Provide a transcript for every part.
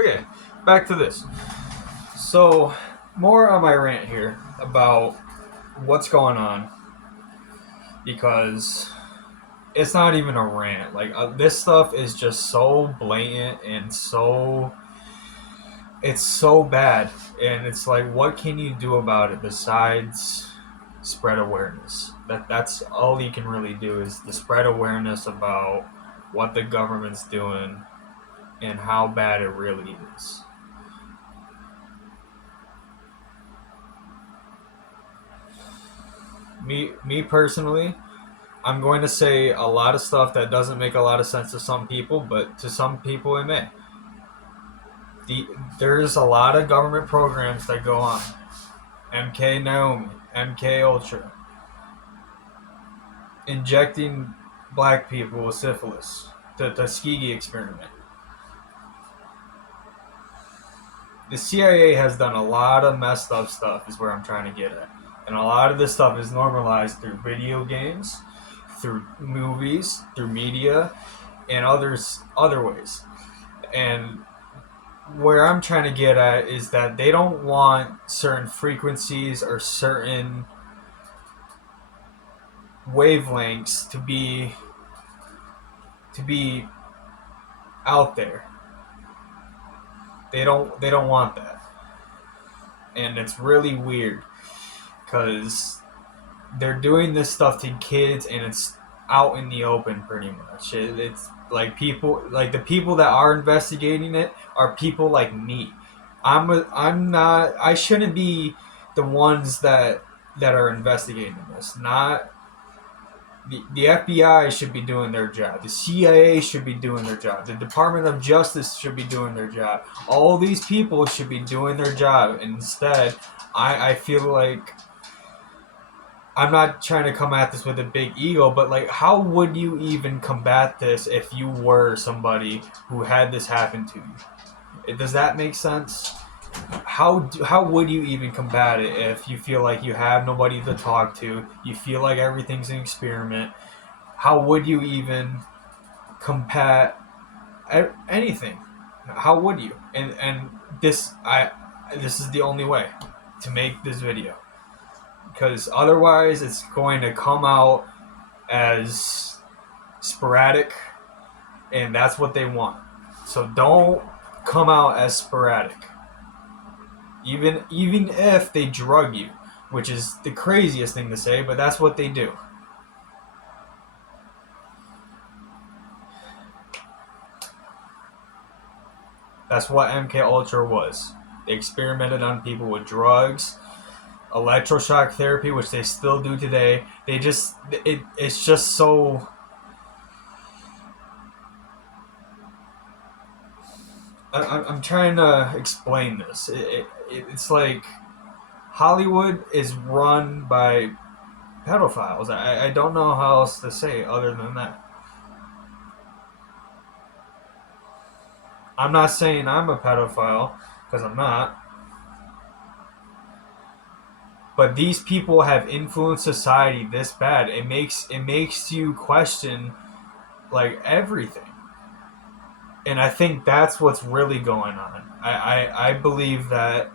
Okay, back to this. So, more on my rant here about what's going on because it's not even a rant. This stuff is just so blatant and it's so bad, and it's like, what can you do about it besides spread awareness? That's all you can really do is to spread awareness about what the government's doing and how bad it really is. Me personally, I'm going to say a lot of stuff that doesn't make a lot of sense to some people, but to some people it may. There's a lot of government programs that go on. MK Naomi, MK Ultra, injecting black people with syphilis, the Tuskegee experiment. The CIA has done a lot of messed up stuff, is where I'm trying to get at. And a lot of this stuff is normalized through video games, through movies, through media, and other ways. And where I'm trying to get at is that they don't want certain frequencies or certain wavelengths to be out there. They don't want that. And it's really weird because they're doing this stuff to kids and it's out in the open pretty much. It's like the people that are investigating it are people like me. I'm not. I shouldn't be the ones that are investigating this. Not the FBI should be doing their job. The CIA should be doing their job. The Department of Justice should be doing their job. All these people should be doing their job. And instead, I feel like I'm not trying to come at this with a big ego, but like, how would you even combat this if you were somebody who had this happen to you? Does that make sense? How would you even combat it if you feel like you have nobody to talk to? You feel like everything's an experiment. How would you even combat anything? How would you? And this is the only way to make this video, because otherwise it's going to come out as sporadic, and that's what they want. So don't come out as sporadic. Even if they drug you, which is the craziest thing to say, but that's what they do. That's what MK Ultra was. They experimented on people with drugs, electroshock therapy, which they still do today. It's just so. I'm trying to explain this. It's like Hollywood is run by pedophiles. I don't know how else to say it other than that. I'm not saying I'm a pedophile, because I'm not. But these people have influenced society this bad. It makes you question like everything. And I think that's what's really going on. I believe that.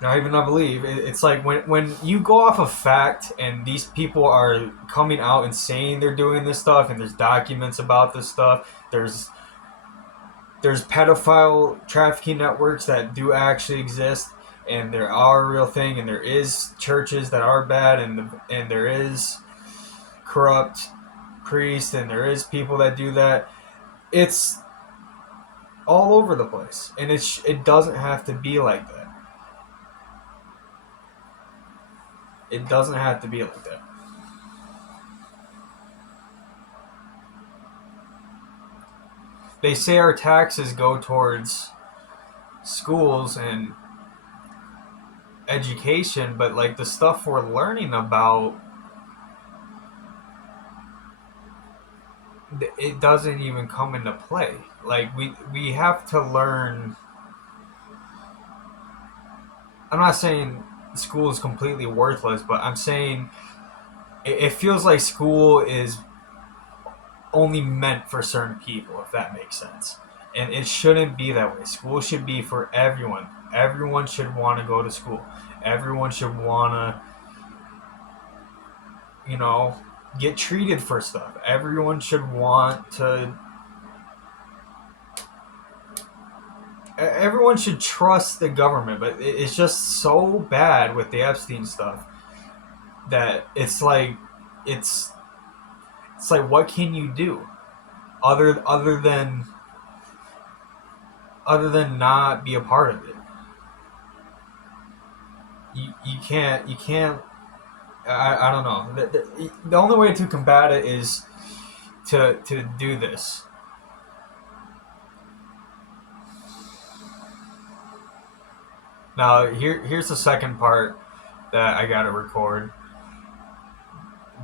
Not even I believe. It's like when you go off of fact and these people are coming out and saying they're doing this stuff, and there's documents about this stuff. There's pedophile trafficking networks that do actually exist, and there are a real thing, and there is churches that are bad, and there is corrupt priests, and there is people that do that. It's all over the place, and it doesn't have to be like that. It doesn't have to be like that. They say our taxes go towards schools and education, but like the stuff we're learning about, it doesn't even come into play. Like we have to learn. I'm not saying school is completely worthless, but I'm saying it feels like school is only meant for certain people, if that makes sense. And it shouldn't be that way. School should be for everyone. Everyone should want to go to school. Everyone should want to, you know, get treated for stuff. Everyone should want to. Everyone should trust the government, but it's just so bad with the Epstein stuff that it's it's like what can you do other than not be a part of it? You can't. I don't know. The only way to combat it is to do this. Now here's the second part that I gotta record.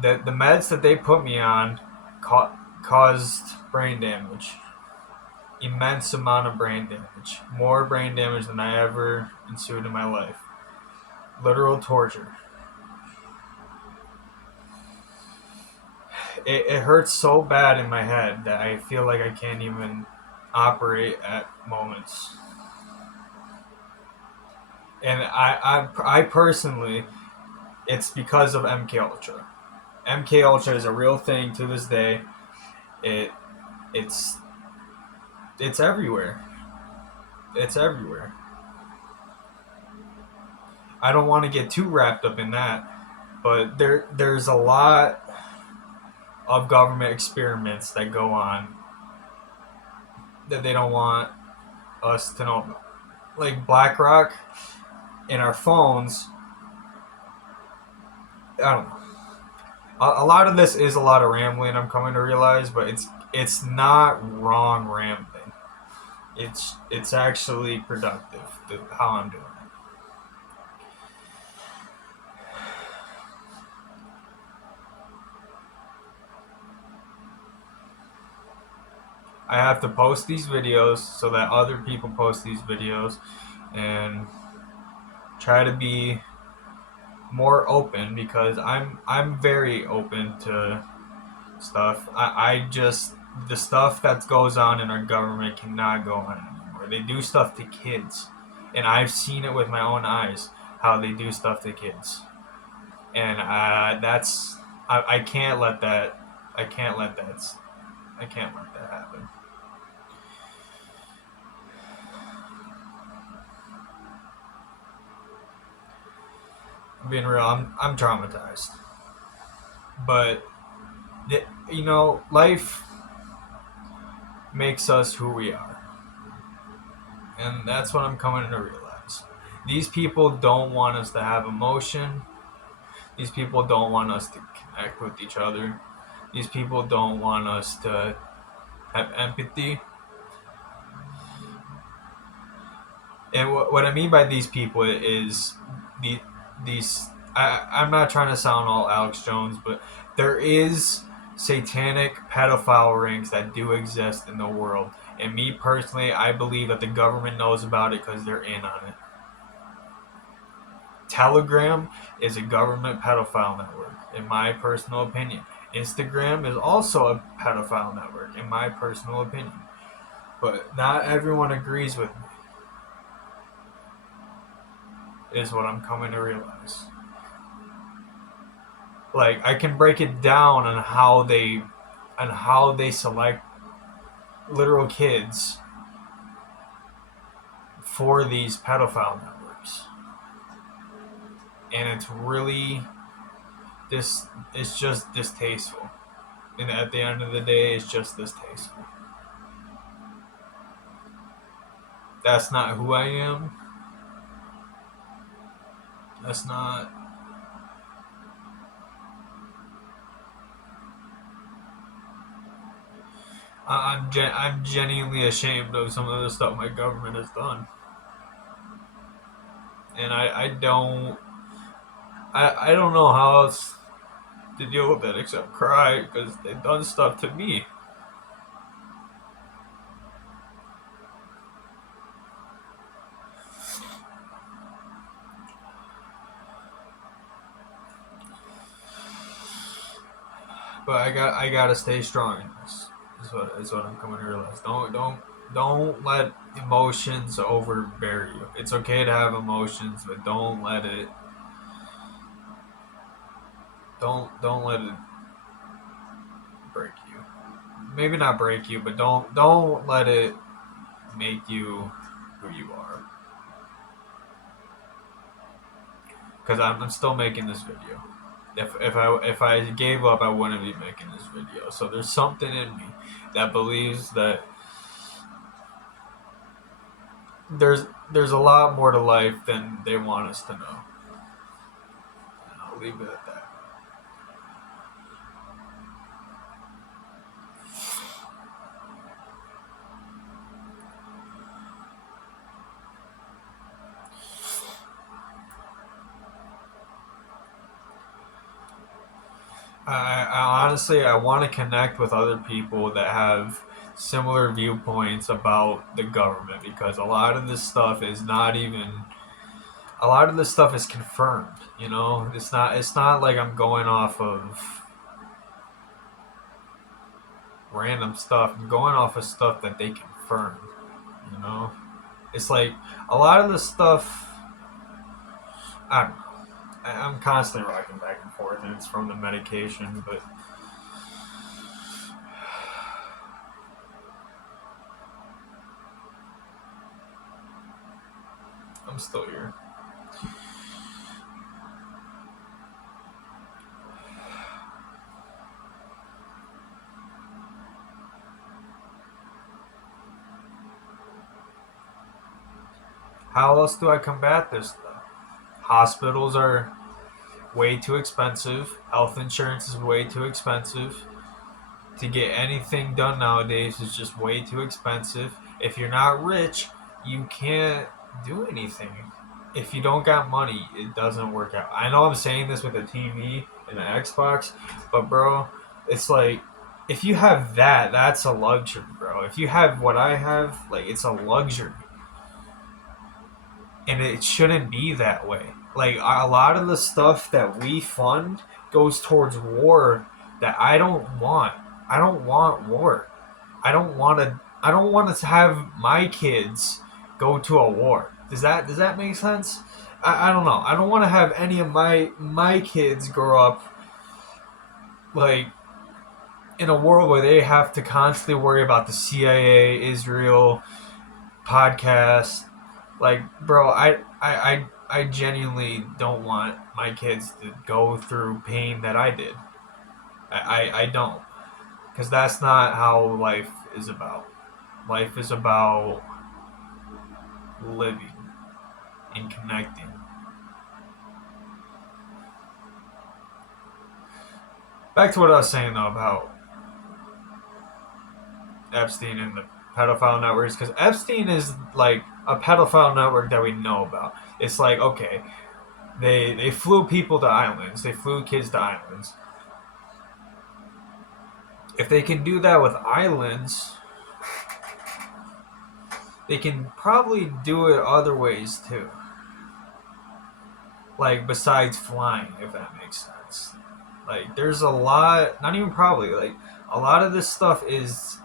The meds that they put me on caused brain damage. Immense amount of brain damage. More brain damage than I ever ensued in my life. Literal torture. It hurts so bad in my head that I feel like I can't even operate at moments. And I personally, it's because of MK Ultra. MK Ultra is a real thing to this day. It it's it's everywhere. It's everywhere. I don't want to get too wrapped up in that, but there's a lot of government experiments that go on that they don't want us to know about. Like BlackRock in our phones. I don't know. A lot of this is a lot of rambling. I'm coming to realize, but it's not wrong rambling. It's actually productive how I'm doing it. I have to post these videos so that other people post these videos and try to be more open because I'm very open to stuff. I just the stuff that goes on in our government cannot go on anymore. They do stuff to kids, and I've seen it with my own eyes how they do stuff to kids, and that's I can't let that I can't let that I can't let that happen. Being real, I'm traumatized, but life makes us who we are. And that's what I'm coming to realize. These people don't want us to have emotion. These people don't want us to connect with each other. These people don't want us to have empathy. And what I mean by these people is these. I'm not trying to sound all Alex Jones, but there is satanic pedophile rings that do exist in the world. And me personally, I believe that the government knows about it because they're in on it. Telegram is a government pedophile network, in my personal opinion. Instagram is also a pedophile network, in my personal opinion. But not everyone agrees with me, is what I'm coming to realize. Like I can break it down on how they select literal kids for these pedophile networks. And it's really this it's just distasteful. And at the end of the day it's just distasteful. That's not who I am. That's not I'm genuinely ashamed of some of the stuff my government has done, and I don't know how else to deal with it except cry because they've done stuff to me. But I gotta stay strong in this. Is what I'm coming to realize. Don't Don't let emotions overbear you. It's okay to have emotions, but don't let it break you. Maybe not break you, but don't let it make you who you are. Because I'm still making this video. If I gave up, I wouldn't be making this video. So there's something in me that believes that there's a lot more to life than they want us to know. And I'll leave it at that. I honestly I want to connect with other people that have similar viewpoints about the government because a lot of this stuff is confirmed. You know, it's not like I'm going off of random stuff. I'm going off of stuff that they confirmed. You know, it's like a lot of the stuff. I don't know. I'm constantly rocking back and forth, and it's from the medication, but I'm still here. How else do I combat this stuff? Hospitals are way too expensive. Health insurance is way too expensive. To get anything done nowadays is just way too expensive. If you're not rich, you can't do anything. If you don't got money, it doesn't work out. I know I'm saying this with a TV and an Xbox, but bro, it's like if you have that, that's a luxury, bro. If you have what I have, like it's a luxury. And it shouldn't be that way. Like a lot of the stuff that we fund goes towards war that I don't want. I don't want war. I don't want to have my kids go to a war. Does that make sense? I don't know. I don't want to have any of my kids grow up like in a world where they have to constantly worry about the CIA, Israel, podcast. Like, bro, I genuinely don't want my kids to go through pain that I did. I don't. Because that's not how life is about. Life is about living and connecting. Back to what I was saying, though, about Epstein and the pedophile networks. Because Epstein is, like, a pedophile network that we know about. It's like, okay, they flew people to islands. They flew kids to islands. If they can do that with islands, they can probably do it other ways too. Like besides flying, if that makes sense. Like there's a lot, not even probably, like a lot of this stuff is